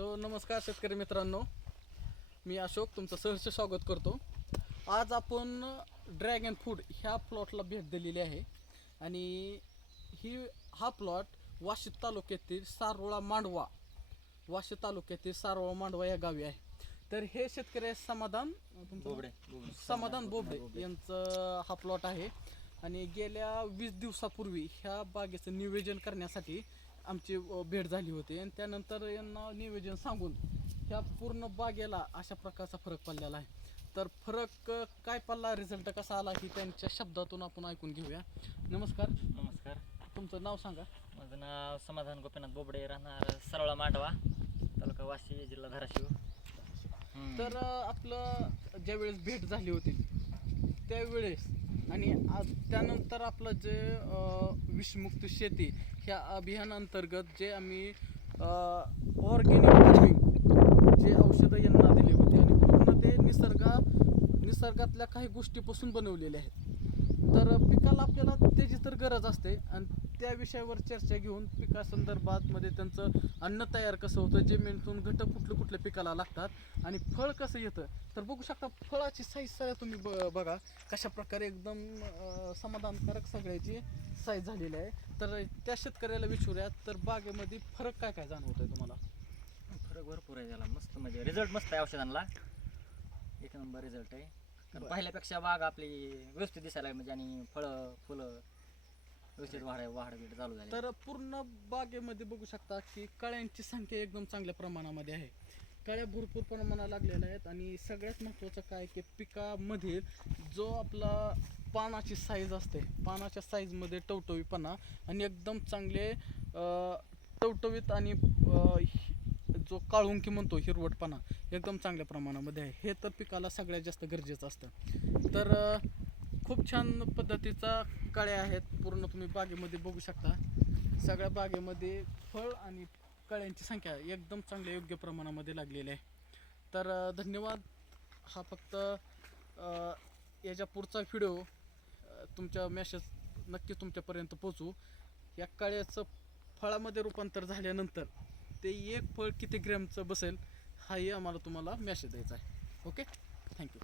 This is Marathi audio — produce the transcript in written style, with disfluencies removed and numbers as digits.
हॅलो नमस्कार शेतकरी मित्रांनो, मी अशोक तुमचं सहर्ष स्वागत करतो. आज आपण ड्रॅगन फ्रूट ह्या प्लॉटला भेट दिलेली आहे आणि हा प्लॉट वाशी तालुक्यातील सारोळा मांडवा या गावी आहे. तर हे शेतकरी समाधान बोबडे यांचं हा प्लॉट आहे आणि गेल्या 20 दिवसापूर्वी ह्या बागेचं नियोजन करण्यासाठी आमची भेट झाली होती आणि त्यानंतर यांना नियोजन सांगून ह्या पूर्ण बागेला अशा प्रकारचा फरक पडलेला आहे. तर फरक काय पडला, रिझल्ट कसा आला ही त्यांच्या शब्दातून आपण ऐकून घेऊया. नमस्कार. नमस्कार. तुमचं नाव सांगा. माझं नाव समाधान गोपीनाथ बोबडे, राहणार सारोळा मांडवा, तालुका वाशी, जिल्हा धाराशिव. तर आपलं ज्यावेळेस भेट झाली होती त्यावेळेस आणि त्यानंतर आपलं जे विषमुक्त शेती ह्या अभियानांतर्गत जे आम्ही ऑर्गॅनिक फार्मिंग जे औषधं यांना दिली होती आणि पूर्ण ते निसर्गातल्या काही गोष्टीपासून बनवलेले आहेत. तर पिकाला आपल्याला त्याची तर गरज असते आणि त्या विषयावर चर्चा घेऊन पिकासंदर्भात मध्ये त्यांचं अन्न तयार कसं होतं, जमिनीतून घटक कुठल्या पिकाला लागतात आणि फळ कसं येतं. तर बघू शकता फळाची साईज तुम्ही बघा कशा प्रकारे एकदम समाधानकारक सगळ्याची साईज झालेली आहे. तर त्या शेतकऱ्याला विचारूयात, तर बागेमध्ये फरक काय जाणवत आहे तुम्हाला? फरक भरपूर आहे त्याला, मस्त म्हणजे रिझल्ट मस्त आहे औषधांना, एक नंबर रिझल्ट आहे. कारण पहिल्यापेक्षा बाग आपली व्यवस्थित दिसायला आहे म्हणजे, आणि फळं फुलं व्यवस्थित वाढ चालू झाली. तर पूर्ण बागेमध्ये बघू शकता की कळ्यांची संख्या एकदम चांगल्या प्रमाणामध्ये आहे. कळ्या भरपूर प्रमाणात लागलेल्या आहेत आणि सगळ्यात महत्त्वाचं काय की पिकामध्ये जो आपला पानाची साईज असते, पानाच्या साईजमध्ये टवटवीपणा आणि एकदम चांगले टवटवीत आणि जो काळुंकी म्हणतो हिरवटपणा एकदम चांगल्या प्रमाणामध्ये आहे. हे तर पिकाला सगळ्यात जास्त गरजेचं असतं. तर खूप छान पद्धतीचा कळ्या आहेत. पूर्ण तुम्ही बागेमध्ये बघू शकता, सगळ्या बागेमध्ये फळ आणि कळ्यांची संख्या एकदम चांगल्या योग्य प्रमाणामध्ये लागलेली आहे. तर धन्यवाद. हा फक्त याच्या पुढचा व्हिडिओ तुमच्या मेसेज नक्की तुमच्यापर्यंत पोचवू. या कळ्याचं फळामध्ये रूपांतर झाल्यानंतर ते एक फळ किती ग्रॅमचं बसेल हाही तुम्हाला मेसेज द्यायचा आहे. Okay, thank you.